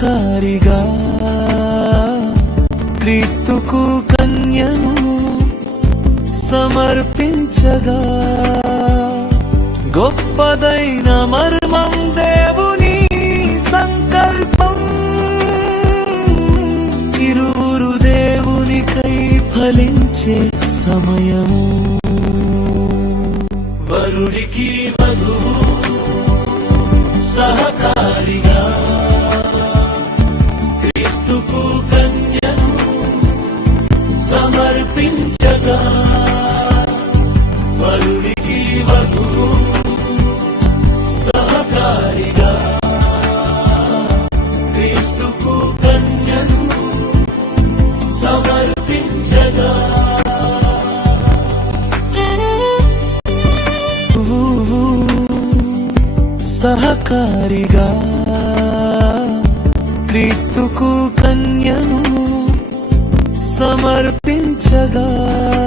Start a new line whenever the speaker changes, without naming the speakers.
కారిగా క్రీస్తుకు కన్యను సమర్పించగా గొప్పదైన మర్మం దేవుని సంకల్పం. ఇరువురు దేవునికై ఫలించే సమయము. వరుడికి వధువు సహకారిగా సమర్పించగా వరుడికి వధువు సహకారిగా క్రీస్తుకు కన్యను సమర్పించగా. సహకారిగా క్రీస్తుకు కన్యను సమర్పించగా.